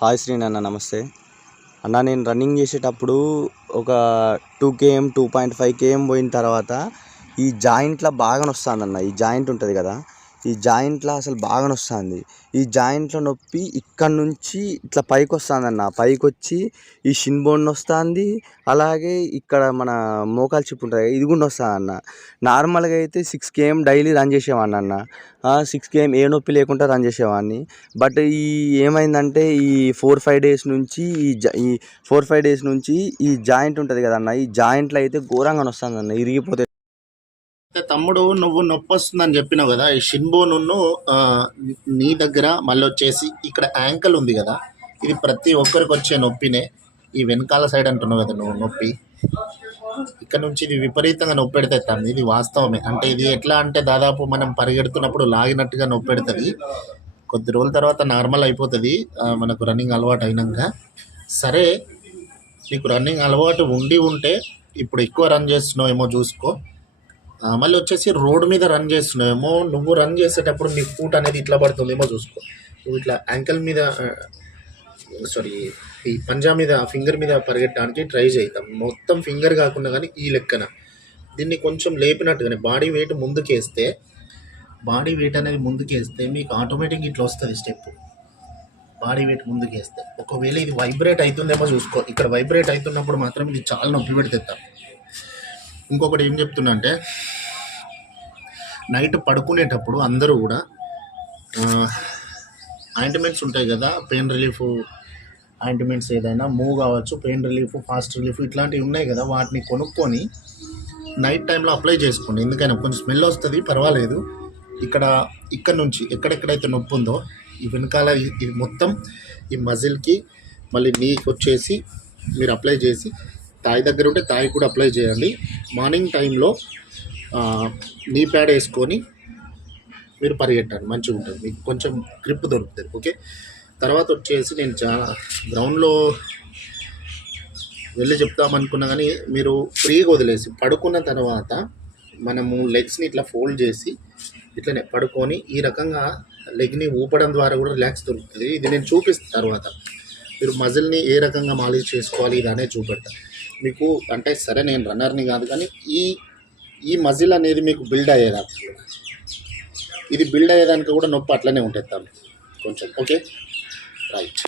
Hi శ్రీనన్న, నమస్తే అన్న. నేను రన్నింగ్ చేసేటప్పుడు ఒక 2 km 2.5 km పోయిన తర్వాత ఈ జాయింట్లో బాగా నొస్తుందన్న. ఈ జాయింట్ ఉంటుంది కదా, ఈ జాయింట్లో అసలు బాగా నొస్తుంది. ఈ జాయింట్లో నొప్పి ఇక్కడ నుంచి ఇట్లా పైకి వస్తుందన్న. పైకి వచ్చి ఈ షిన్ బోన్ వస్తుంది, అలాగే ఇక్కడ మన మోకాలు చిప్పు ఉంటుంది, ఇది కూడా వస్తుందన్న. నార్మల్గా అయితే 6 km డైలీ రన్ చేసేవాడిని అన్న. 6 km ఏ నొప్పి లేకుండా రన్ చేసేవాడిని. బట్ ఈ ఏమైందంటే ఈ 4-5 డేస్ నుంచి ఈ 4-5 డేస్ నుంచి ఈ జాయింట్ ఉంటుంది కదన్న, ఈ జాయింట్లో అయితే ఘోరంగా వస్తుందన్న, ఇరిగిపోతే. తమ్ముడు, నువ్వు నొప్పి వస్తుందని చెప్పినావు కదా, ఈ షిన్ బోన్ నీ దగ్గర మళ్ళీ వచ్చేసి ఇక్కడ యాంకల్ ఉంది కదా, ఇది ప్రతి ఒక్కరికి వచ్చే నొప్పినే. ఈ వెనకాల సైడ్ అంటున్నావు కదా నువ్వు నొప్పి, ఇక్కడ నుంచి ఇది విపరీతంగా నొప్పి పెడితే తమ్మి, ఇది వాస్తవమే. అంటే ఇది ఎట్లా అంటే దాదాపు మనం పరిగెడుతున్నప్పుడు లాగినట్టుగా నొప్పి పెడుతుంది. కొద్ది రోజుల తర్వాత నార్మల్ అయిపోతుంది మనకు రన్నింగ్ అలవాటు అయినాక. సరే, నీకు రన్నింగ్ అలవాటు ఉంటే ఇప్పుడు ఎక్కువ రన్ చేస్తున్నావు ఏమో చూసుకో. మళ్ళీ వచ్చేసి రోడ్డు మీద రన్ చేస్తున్నావేమో, నువ్వు రన్ చేసేటప్పుడు నీ ఫూట్ అనేది ఇట్లా పడుతుందేమో చూసుకో. నువ్వు ఇట్లా యాంకిల్ మీద ఈ పంజా మీద ఫింగర్ మీద పరిగెట్టడానికి ట్రై చేద్దాం. మొత్తం ఫింగర్ కాకుండా కానీ ఈ లెక్కన దీన్ని కొంచెం లేపినట్టుగానే బాడీ వెయిట్ అనేది ముందుకేస్తే మీకు ఆటోమేటిక్గా ఇట్లా వస్తుంది స్టెప్. బాడీ వెయిట్ ముందుకేస్తే ఒకవేళ ఇది వైబ్రేట్ అవుతుందేమో చూసుకో. ఇక్కడ వైబ్రేట్ అవుతున్నప్పుడు మాత్రం ఇది చాలా నొప్పి పెడతాం. ఇంకొకటి ఏం చెప్తున్నా అంటే, నైట్ పడుకునేటప్పుడు అందరూ కూడా ఆయింట్మెంట్స్ ఉంటాయి కదా, పెయిన్ రిలీఫ్ ఆయింట్మెంట్స్, ఏదైనా మూవ్ కావచ్చు, పెయిన్ రిలీఫ్, ఫాస్ట్ రిలీఫ్ ఇట్లాంటివి ఉన్నాయి కదా, వాటిని కొనుక్కొని నైట్ టైంలో అప్లై చేసుకోండి. ఎందుకైనా కొంచెం స్మెల్ వస్తుంది, పర్వాలేదు. ఇక్కడ నుంచి ఎక్కడెక్కడైతే నొప్పి ఉందో ఈ వెనకాల ఇది మొత్తం ఈ మజిల్కి, మళ్ళీ నీకు వచ్చేసి మీరు అప్లై చేసి, తాయి దగ్గర ఉంటే తాయి కూడా అప్లై చేయండి. మార్నింగ్ టైంలో నీ ప్యాడ్ వేసుకొని మీరు పరిగెట్టండి, మంచిగా ఉంటుంది, మీకు కొంచెం గ్రిప్ దొరుకుతుంది. ఓకే, తర్వాత వచ్చేసి నేను చాలా గ్రౌండ్లో వెళ్ళి చెప్తామనుకున్నా కానీ మీరు ఫ్రీగా వదిలేసి పడుకున్న తర్వాత మనము లెగ్స్ని ఇట్లా ఫోల్డ్ చేసి ఇట్లనే పడుకొని ఈ రకంగా లెగ్ని ఊపడం ద్వారా కూడా రిలాక్స్ దొరుకుతుంది. ఇది నేను చూపిస్తాను తర్వాత. మీరు మజిల్ని ఏ రకంగా మాలిష్ చేసుకోవాలి ఇది అనేది చూపెడతాను మీకు. అంటే సరే, నేను రన్నర్ని కాదు కానీ ఈ మజిల్ అనేది మీకు బిల్డ్ అయ్యేదానికి, ఇది బిల్డ్ అయ్యేదానికి కూడా నొప్పి అట్లనే ఉంటుంది కొంచెం. Okay, right.